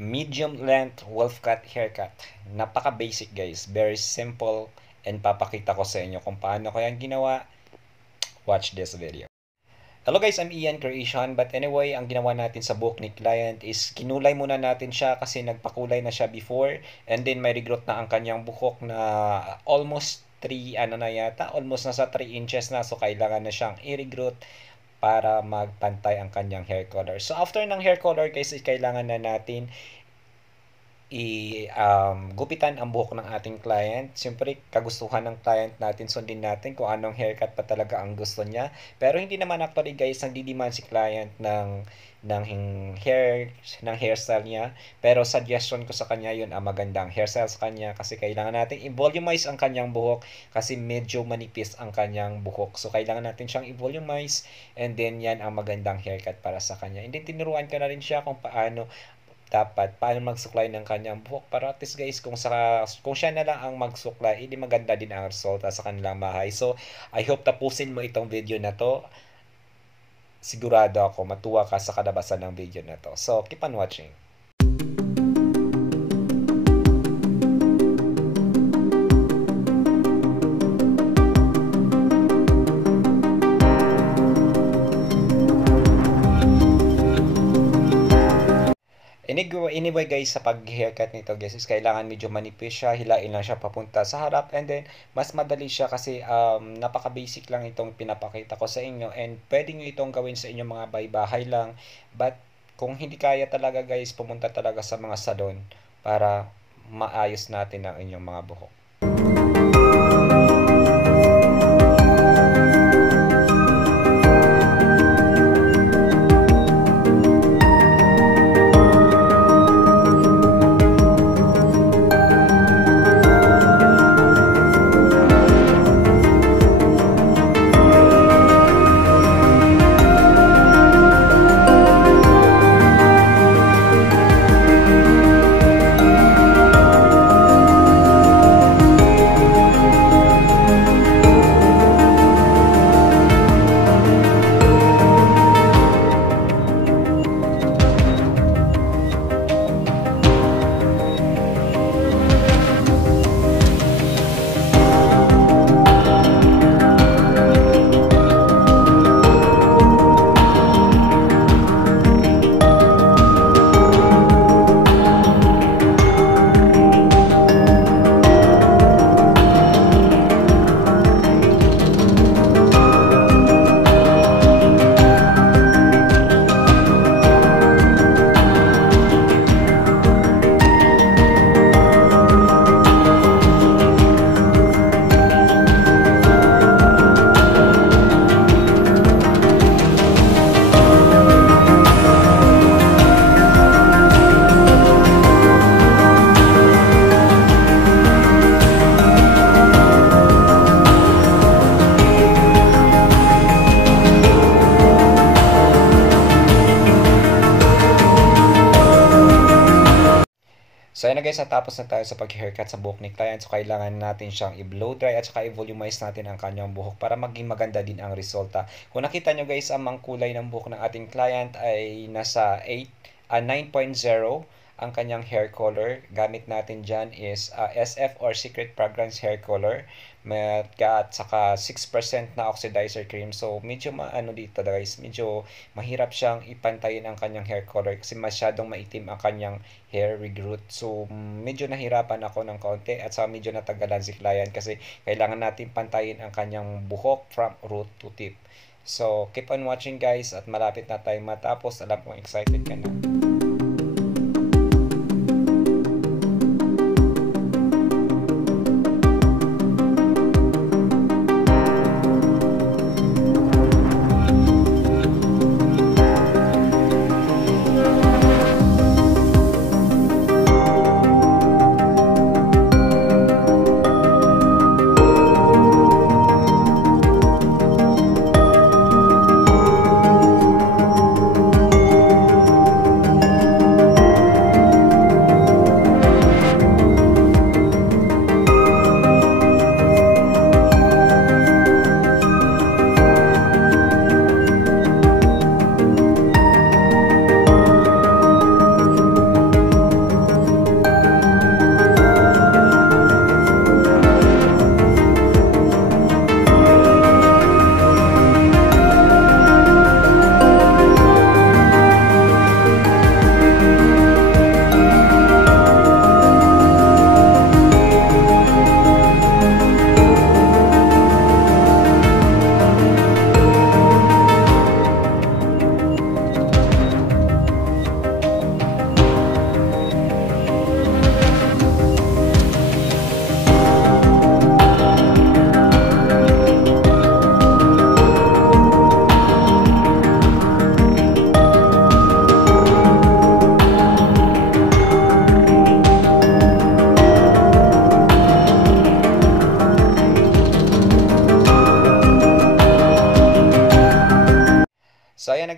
medium length wolf cut haircut. Napaka basic guys, very simple, and papakita ko sa inyo kung paano ko yan ginawa. Watch this video. Hello guys, I'm Ian Creation, but anyway, ang ginawa natin sa buhok ni client is kinulay muna natin siya kasi nagpakulay na siya before, and then may regrowth na ang kanyang buhok na almost 3 almost nasa 3 inches na, so kailangan na siyang i-regrowth para magpantay ang kanyang hair color. So after ng hair color guys, kailangan na natin gupitan ang buhok ng ating client. Siyempre, kagustuhan ng client natin, sundin natin kung anong haircut pa talaga ang gusto niya. Pero hindi naman actually guys, nagdi-demand si client ng hairstyle niya. Pero suggestion ko sa kanya yun ang magandang hairstyle sa kanya kasi kailangan natin i-volumize ang kanyang buhok kasi medyo manipis ang kanyang buhok. So, kailangan natin siyang i-volumize and then yan ang magandang haircut para sa kanya. And then, tinuruan ko na rin siya kung paano magsuklay ng kanyang buhok para at least guys kung siya na lang ang magsuklay, hindi maganda din ang resulta sa kanilang bahay. So I hope tapusin mo itong video na to. Sigurado ako matuwa ka sa kalabasan ng video na to. So keep on watching. Anyway guys, sa pag-haircut nito guys is kailangan medyo manipis siya, hilain lang siya papunta sa harap, and then mas madali siya kasi napaka-basic lang itong pinapakita ko sa inyo, and pwede nyo itong gawin sa inyong mga bahay lang, but kung hindi kaya talaga guys, pumunta talaga sa mga salon para maayos natin ang inyong mga buhok. So ayun na guys, natapos na tayo sa pag-haircut sa buhok ni client. So kailangan natin siyang i-blow dry at saka i-volumize natin ang kanyang buhok para maging maganda din ang resulta. Kung nakita nyo guys, ang kulay ng buhok ng ating client ay nasa 9.0 ang kanyang hair color. Gamit natin dyan is SF or Secret Fragrance Hair Color at saka 6% na oxidizer cream. So medyo dito guys, medyo mahirap siyang ipantayin ang kanyang hair color kasi masyadong maitim ang kanyang hair regrowth. So medyo nahirapan ako ng kaunti at saka medyo natagalan si client kasi kailangan natin pantayin ang kanyang buhok from root to tip. So keep on watching guys at malapit na tayo matapos. Alam kong excited ka na.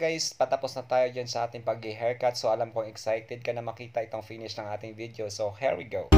guys, patapos na tayo dyan sa ating pag-haircut. So alam kong excited ka na makita itong finish ng ating video. So here we go.